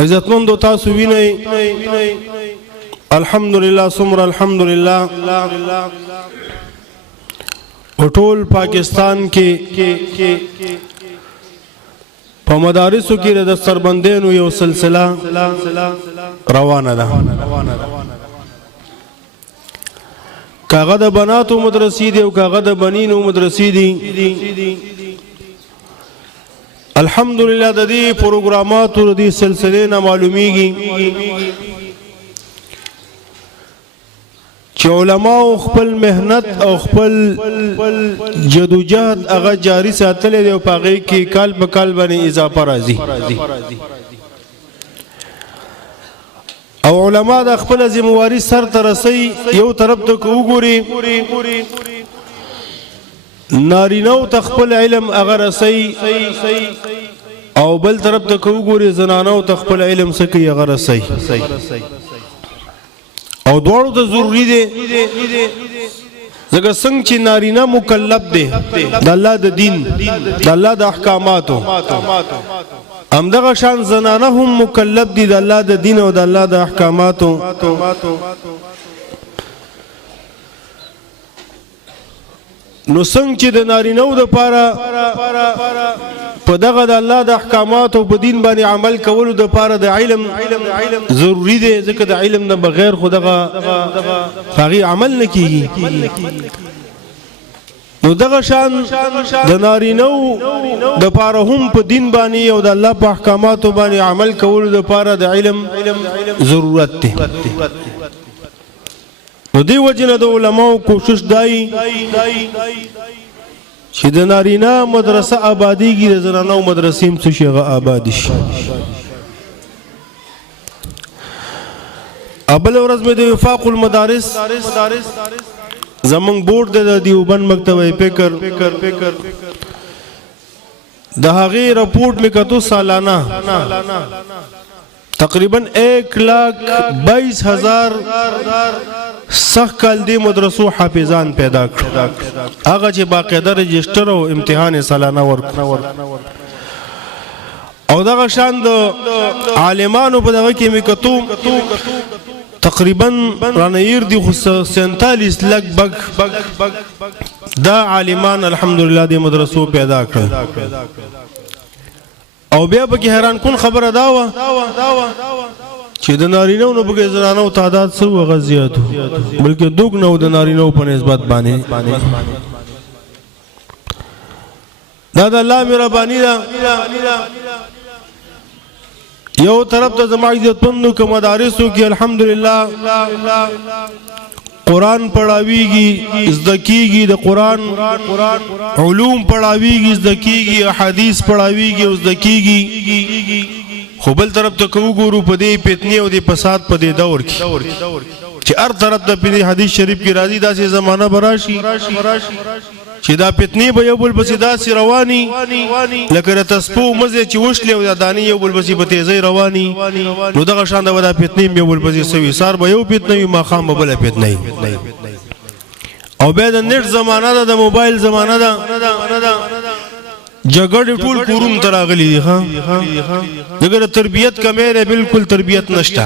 عزتمندو تاسو وینئ الحمدلله ثم الحمدلله ټول پاکستان کې په مدارسو کې د سربندینو یو سلسله روانه ده. کاغه د بناتو مدرسې دي او کاغه د بنینو مدرسې دي. الحمدلله د دې پروګراماتو د دې سلسله نه معلومیږي چې علماء خپل مهنت او خپل جدوجہد هغه جاری ساتل دي او پاغي کې کال په کال باندې اضافه راځي او علماء د خپل ذمہواری سر ته رسي. یو طرف ته وګوري نارینو تخپل علم هغه رسي او بل طرف ته وګوري زنانو تخپل علم سکی هغه رسي او دوړو ته ضروری دي ځکه څنګه چې نارینه مکلف دي د الله د دین د الله د احکاماتو همدغه شان زنانه هم مکلف دي د الله د دین او د الله د احکاماتو. نو څنګه چې د نارینه‌و د پاره په دغه د الله د احکاماتو په دین باندې عمل کولو د پاره د علم ضروری دی ځکه د علم نه بغیر خو دغه هغه عمل نه کیږي. نو دغه شان د نارینه‌و د پاره هم په دین باندې او د الله په احکاماتو باندې عمل کولو د پاره د علم ضرورت دی. نو دی وجنه د علماء کوشش دای چې د نارینه مدرسه آبادیږي د زنانو مدرسې هم څه شي آبادي شي. ابل ورځ مې د وفاق المدارس زمونږ بورډ د دیوبند مکتبه فکر د هغې رپورټ مې کتو سالانه تقریبا 1,22,000 سخت کال دی مدرسو حافظان پیدا کړ هغه چې باقاعده رجسٹر او امتحان سالانه ورکړ او دغه شان د عالمانو په دغه کې مې کتو تقریبا رانیر دی خو 47 لک بگ دا عالمان الحمدلله دی مدرسو پیدا کړ او بیا به کې حیران کن خبره دا و چې د نارینه‌و نه بګې زنانو تعداد څه وغه زیاتو بلکې دوګ نو د نارینه‌و په نسبت باندې دا د الله مهرباني ده. یو طرف ته زما عزتمندو که مدارسو کې الحمدلله قرآن پڑھاویږي زده کیږي د قرآن علوم پڑھاویږي زده کیږي احادیث پڑھاویږي او زده کیږي خو بل طرف ته وګورو په دې فتنې او د فساد په دې دور کې چې هر طرف ته په حدیث شریف کې راځي داسې زمانہ براشي چې دا فتنې به یو بل پسې داسې رواني لکه د تسپو مزې چې وشلې او د دانې یو بل پسې په تیزۍ رواني. نو دغه شان د دا فتنې یو بل پسې سوي سار به یو فتنه وي ماښام به بله فتنه او بیا د نېټ زمانه ده د موبایل زمانه ده جګړې ټول کورونو ته راغلي دي دغه د تربیت کمی دی بالکل تربیت نشته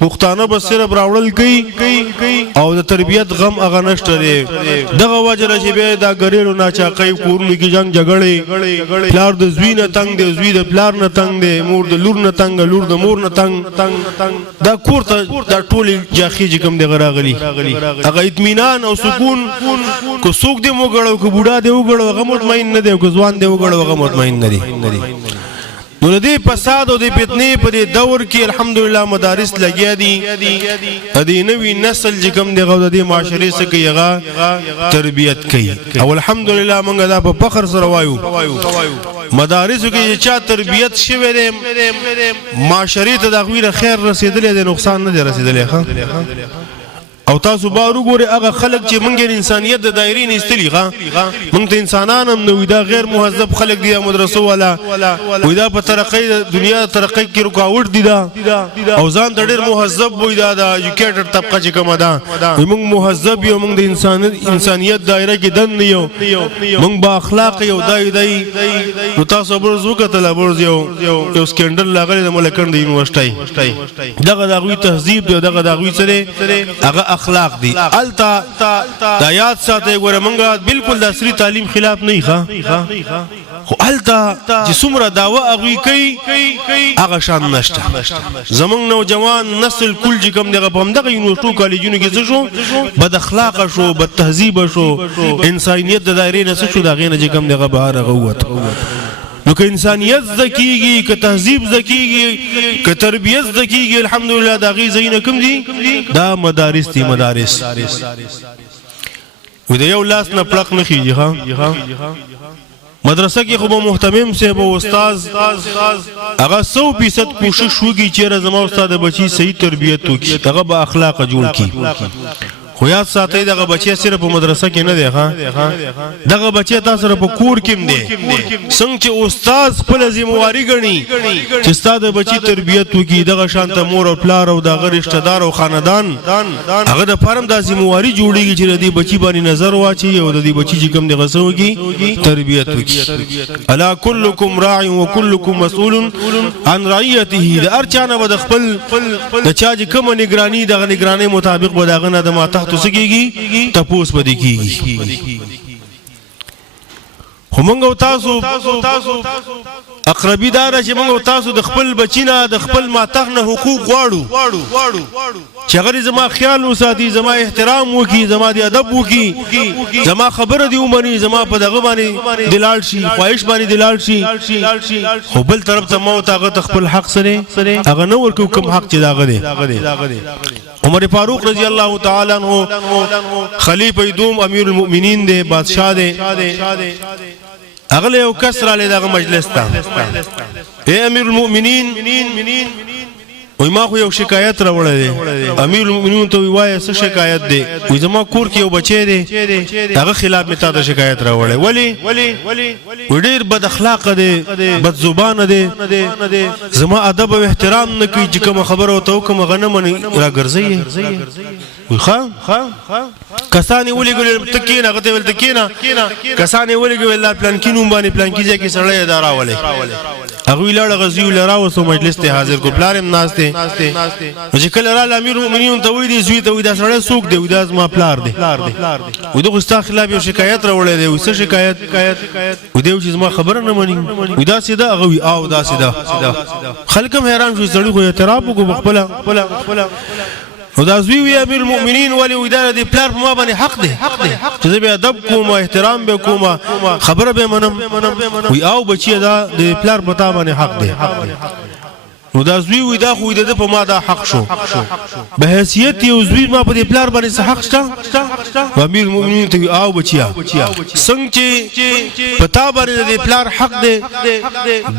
پښتانه به صرف راوړل کوي او د تربیت غم هغه نشته دی. دغه وجه چې بیا دا ګریلو ناچاقۍ کورونو کې جنګ جګړې پلار د زوی نه تنګ دی زوی د پلار نه تنګ دی مور د لور نه تنګ لور د مور نه تنګ دا کور ته دا ټولې جاخي چې کوم دغه راغلي هغه اطمینان او سکون کو څوک دی وګړو کو بوډا دی وګړو هغه مطمئن نه دی او ځوان دی وګړو هغه مطمئن نه دي. نو د دې فساد او د فتنې په دې دور کې الحمدلله مدارس لګیا دي د دې نوي نسل چې کوم دی غو د دې معاشرې څخه هغه تربیت کوي او الحمدلله موږ دا په فخر سره وایو مدارسو کې چې تربیت شوی دی معاشرې ته د غویره خیر رسیدلې د نقصان نه رسیدلې او تاسو بارو ګوره هغه خلک چې مونږ انسانیت د دایرې نه استلی ښا مونږ ته انسانان هم نو دا غیر مهذب خلک دي مدرسو والا وې دا په ترقۍ د دنیا ترقۍ کې رکاوټ دي دا او ځان د ډېر مهذب وې دا د ایجوکیټډ طبقه چې کومه ده مونږ مهذب یو مونږ د انسانیت دایره کې دن یو مونږ با اخلاق یو دای نو تاسو برز وکتل برز یو سکندل لاغلی د ملکند یونیورسيټي دغه دغوی تهذیب دی دغه دغوی سره هغه اخلاق دي التا د یاد ساته ګوره مونږه بالکل د عصري تعلیم خلاف نه ښه خو التا چې څومره داوا هغوی کوي هغه شان نشته زمونږ نوجوان نسل کل چې کوم دغه په همدغه یونیورسيټو کالجونو کې څه شو بد اخلاقه شو بد تهذیبه شو انسانیت د دایرې نه څه شو د هغې نه چې کوم دغه بهر هغه ووت نو که انسانیت زکیږي که تهذیب زکیږي که تربیت زکیږي الحمدلله د هغې ځایونه کوم دي دا مدارس دي مدارس و د یو لاس نه پړق نه خیږي مدرسه کې خو به محتمم صاحب او استاذ هغه 100% کوشش وکړي چې زما استاد بچي صحیح تربیت وکړي هغه به اخلاق جوړ کړي خو یاد ساتئ دغه بچی صرف په مدرسه کې نه دی ښا دغه بچی تاسو سره په کور کې هم دی څنګه چې استاد خپل ذمہواری ګڼي چې استاد بچی تربیت وکړي دغه شانته مور او پلار او دغه رشتہ دار او خاندان هغه د فارم د ذمہواری جوړیږي چې د دې بچی باندې نظر واچي او د دې بچی چې کوم دغه سوږي تربیت وکړي الا كلكم راع وكلكم مسؤول عن رعيته د ارچانه به د خپل د چا چې کوم نگرانی دغه نگرانی مطابق به دغه نه د ماته تو سکیږي تپوس پدې کیږي همغه تاسو اقربی دار چې موږ تاسو د خپل بچینا د خپل ماتغ نه حقوق غواړو چې هغه زما خیال وساتي زما احترام وکي زما د ادب وکي زما خبره دی ومني زما په دغه باندې دلال شي خواهش باندې دلال شي خو بل طرف ته مو ته خپل حق سره هغه نو ورکو کوم حق چې داغه دی عمر فاروق رضی الله تعالی عنہ خلیفہ دوم امیر المؤمنین دی بادشاہ دی اغله یو کسر علی دغه مجلس ته اے امیر المؤمنین وای ما خو یو شکایت راوړی دی امیر المؤمنین ته وایي څه شکایت دی وای زما کور کې یو بچی دی هغه خلاف مې تا ته شکایت راوړی ولی ډېر بد اخلاق دی بد زبان دی زما ادب او احترام نه کوي چې کوم خبره او ته کوم غنه مني راګرځي وای کسانی ولي ګل تکینا غته ول تکینا کسانی ولي ګل پلان کینو باندې پلان کیږي کې سړی اداره ولې هغه لړ غزیو لراو سو مجلس ته حاضر کو پلارم ناشته چې کله را امیر المؤمنین ته وې دي زوی ته وې دا سړی سوق دی وې دا ما پلار دی وې دغه ستا خلاف یو شکایت راوړی دی وې څه شکایت وې دی چې ما خبره نه مانی وې دا سیده هغه وې او دا سیده خلک هم حیران شو سړی خو اعتراف وکړ خپل او دا زوی وی امیر المؤمنین ولی اداره دی پلار په ما باندې حق دی چې زه به ادب کوم احترام به کوم خبره به منم وی او بچی دا د پلار په تا باندې حق دی نو دا زوی وی دا خو د په ما دا حق شو به حیثیت یو زوی ما په دې پلار باندې حق شته امیر المؤمنین ته او بچیا څنګه چې پتا باندې د پلار حق دی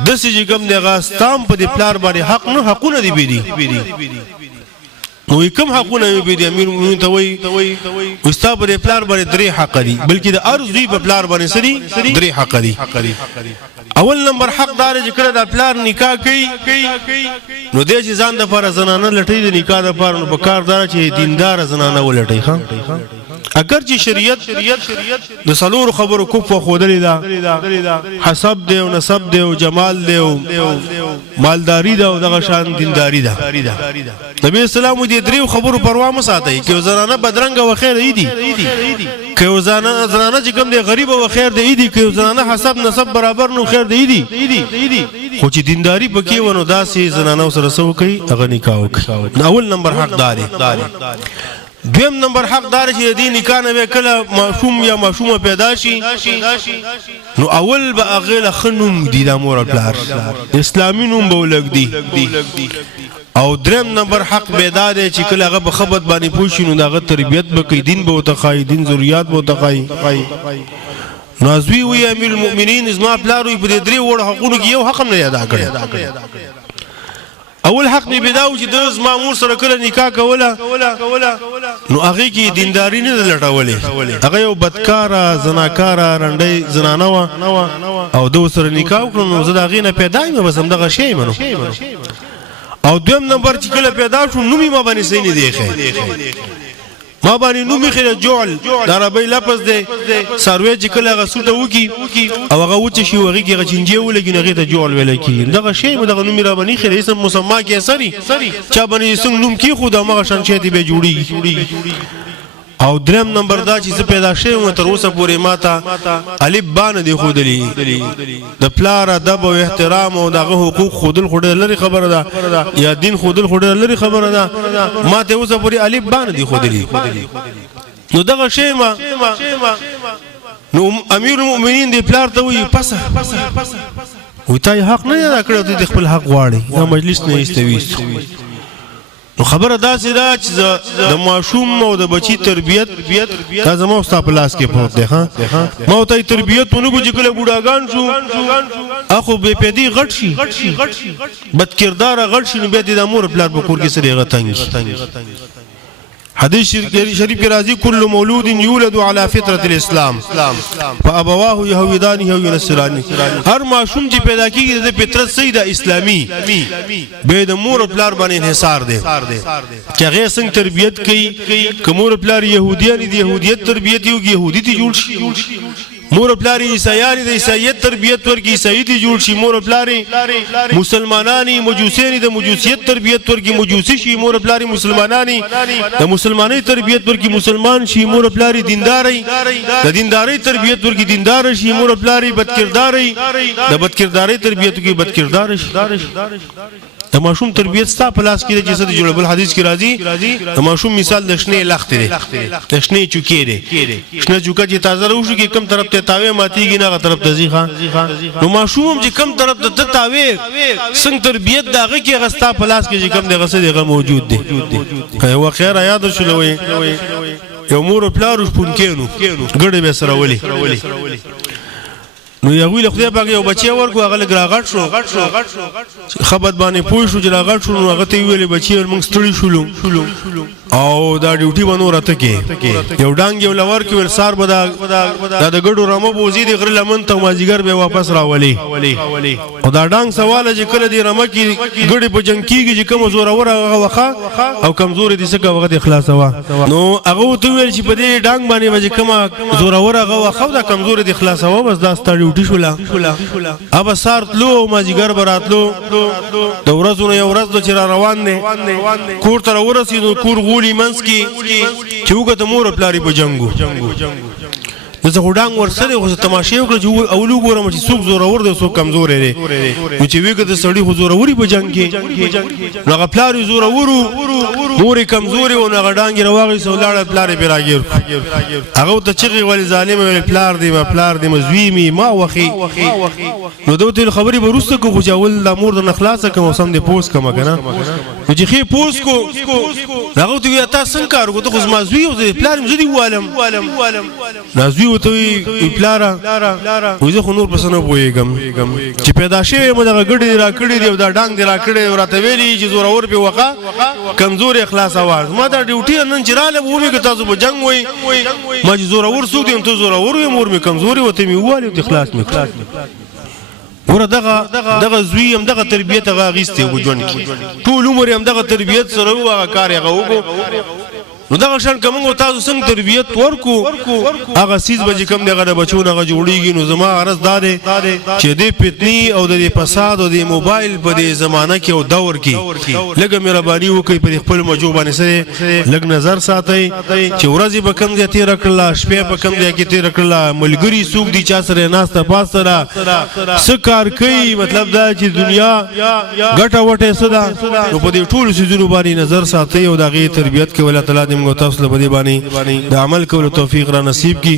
د سې کوم دی غاستام په دې پلار باندې حق نه حقونه دی بيدي نو کوم حقونه به د امیر المؤمنین ته وای استاد پر پلار باندې درې حق دي بلکې د ارزوی په پلار باندې سری درې حق دي اول نمبر حق دار چې کړه د پلار نکاح کوي نو د چې ځان د فار زنانه لټي د نکاح د فار نو په کار دار چې دیندار زنانه ولټي ښا اگر چې شریعت د سلور خبرو کوفه خودلې دا حسب دی او نسب دی او جمال دی او مالداری دا او دغه شان دینداری دا نبی اسلام دې دریو خبرو پروا مه ساتي چې زنانه بدرنګ او خیر ایدي که زنانه چې کوم دی غریب او خیر دی ایدي که زنانه حسب نسب برابر نو خیر دی ایدي خو چې دینداری پکې ونه داسې زنانه سره سو کوي هغه نکاح وکړي اول نمبر حق داري دویم نمبر حق دار چې د نکاح نه کله معصوم یا معصومه پیدا شي نو اول به هغه خنوم دي د مور پلار اسلامي نوم بولګ دي او دریم نمبر حق بیدا دی چې کله هغه په خبرت باندې پوښي نو دغه تربیت به کوي دین به وتخای دین ضرورت به وتخای نو ازوی وی امیر المؤمنین زما پلار وي په دې درې وړ حقونو کې یو حق نه ادا کړی اول حق می بداو چې د مامور سره کله نکاح کوله نو هغه کې دینداری نه لټولې هغه یو بدکاره زناکاره رنډي زنانه وا او دو سره نکاح وکړو نو زه دا غینه پیدا یم بس هم دغه شی منو او دویم نمبر چې کله پیدا شو نومي ما باندې صحیح نه دی ما باندې نومي خله جوړ د عربی لفظ دی سروي چې کله هغه سوټه وکي او هغه وچ شي وږي کې غچنجي ولګي نه غته جوړ ویل کی دغه شی دغه نومي را باندې خله اسم مسما کې سری چا باندې څنګه نوم کی خو د مغه شان شي دی به جوړي او دریم نمبر دا چې پیدا شوی تر اوسه پورې ماته الف بان دی خودلی د پلار ادب او احترام او دغه حقوق خودل خودل لري خبره ده یا دین خودل خودل لري خبره ده ماته اوسه پورې الف بان دی خودلی نو دغه شی ما نو امیر المؤمنین دی پلار ته وی پس وی تای حق نه کړو د خپل حق غواړي دا مجلس نه استوي نو خبره داسې ده چې د ماشوم او د بچی تربیت دا زموږ ستا په لاس کې پروت دی ها ما ته تربیت ونکړو چې کله بوډاګان شو اخو بې پیدي غټ شي بد کردار غټ شي نو بیا د مور پلار په کور کې سره غتنګ حدیث شریف کې راځي کل مولود یولد علی فطرة الاسلام فابواه یهودانه او ینصرانه هر ماشوم چې پیدا کیږي د فطرت صحیح د اسلامي به د مور او پلار باندې انحصار دی چې هغه څنګه تربیت کوي کومور پلار يهوديان دي يهوديت تربیت یو يهودي ته جوړ شي مور پلار عیسایان د عیسایت تربیت ورکی عیسائی دي جوړ شي مور پلار مسلمانانی مجوسیان د مجوسیت تربیت ورکی مجوسی شي مور پلار مسلمانانی د مسلمانۍ تربیت ورکی مسلمان شي مور پلار دینداري د دینداري تربیت ورکی دیندار شي مور پلار بدکرداري د بدکرداري تربیت ورکی بدکردار شي د ماشوم تربیت ستا په لاس کې د جسد جوړبل حدیث کې راځي د ماشوم مثال د شنه لخت دی د شنه چوکې دی شنه چوکا چې تازه روشي کې کم طرف ته تاوي ماتيږي نه غ طرف ته ځي نو ماشوم چې کم طرف ته تاوي څنګه تربیت داغه کې غستا په لاس کې چې کم دغه څه دغه موجود دی هو خیر یاد شولوي یو مور پلار شپون کینو ګړې به سره ولي نو یو ویل خدای پاک یو بچی ورکو هغه لګراغټ شو خبرت باندې پوه شو چې راغټ شو نو هغه ته ویل بچی موږ ستړي شولو او دا ډیوټي باندې راته کې یو ډانګ یو لور کې ول سار بدا د ګډو رمو بوزي د غر لمن ته ماجیګر به واپس راولي او دا ډانګ سوال چې کله دی رمه کې ګډي په جنگ کېږي چې کوم زوره ور وخه او کمزوري دي څنګه وخت اخلاص وا نو هغه ته ویل چې په دې ډانګ باندې وځي کومه زوره ور هغه وخه دا کمزوري دي اخلاص وا بس دا ستړي ډیوټي شولا ابا سارتلو ماجیګر براتلو د ورځونو یو ورځ د چر روان دي کور تر ورسېدو کور غولي منس کی چوغه د مور پلاری په جنگو زه غوډنګ ورسره خو تماشې وکړه چې اولو ګورم چې څوک زوره ور دي څوک کمزور دی چې ویګه د سړی خو زوره وري په جنگ کې نو غپلاری زوره ورو مور کمزوري او نه غډانګ رواغي سولاړه پلاری به راګیر هغه ته چې ول ظالم ول پلار دی مزویمی ما وخی نو دوی خبري به روسته کو چې اول د مور د نخلاصه کوم سم دي پوس کوم کنه چې خې پوس کو هغه ته تاسو څنګه کار کو ته خو مزوی او پلار مزدي والم نازوی ته پلارا وځه خو نور پسنه پويګم چې پیدا شوی مو دغه ګډي را کړی دی دا ډنګ دی را کړی راته ویلی چې زوره ور په وقا کمزور اخلاص आवाज ما دا ډیوټي نن چراله ومه که تاسو په جنگ وای ما چې زوره ور سو دي ته زوره ور مور می کمزوري وته می والی د اخلاص می ور دغه زوی هم دغه تربیت هغه غیسته وجون کی ټول عمر هم دغه تربیت سره هغه کار هغه وګو نو دا شان کومه تاسو څنګه تربیت ورکو هغه سیس به کوم دغه بچونه هغه جوړیږي نو زما عرض داده چې دې فتنی او د فساد او د موبایل په دې زمانہ کې او دور کې لګه مهرباني وکړئ په خپل موجو باندې سره لګ نظر ساتئ چې ورځي به کم ځای تیر کړل شپه به کم ځای کې تیر کړل ملګری سوق دي چا سره ناسته پاسره سکار کوي مطلب دا چې دنیا ګټه وټه صدا نو په دې ټول سيزونو باندې نظر ساتئ او دغه تربیت کې ولله تعالی موږ تاسو له باندې د عمل کولو توفیق را نصیب کی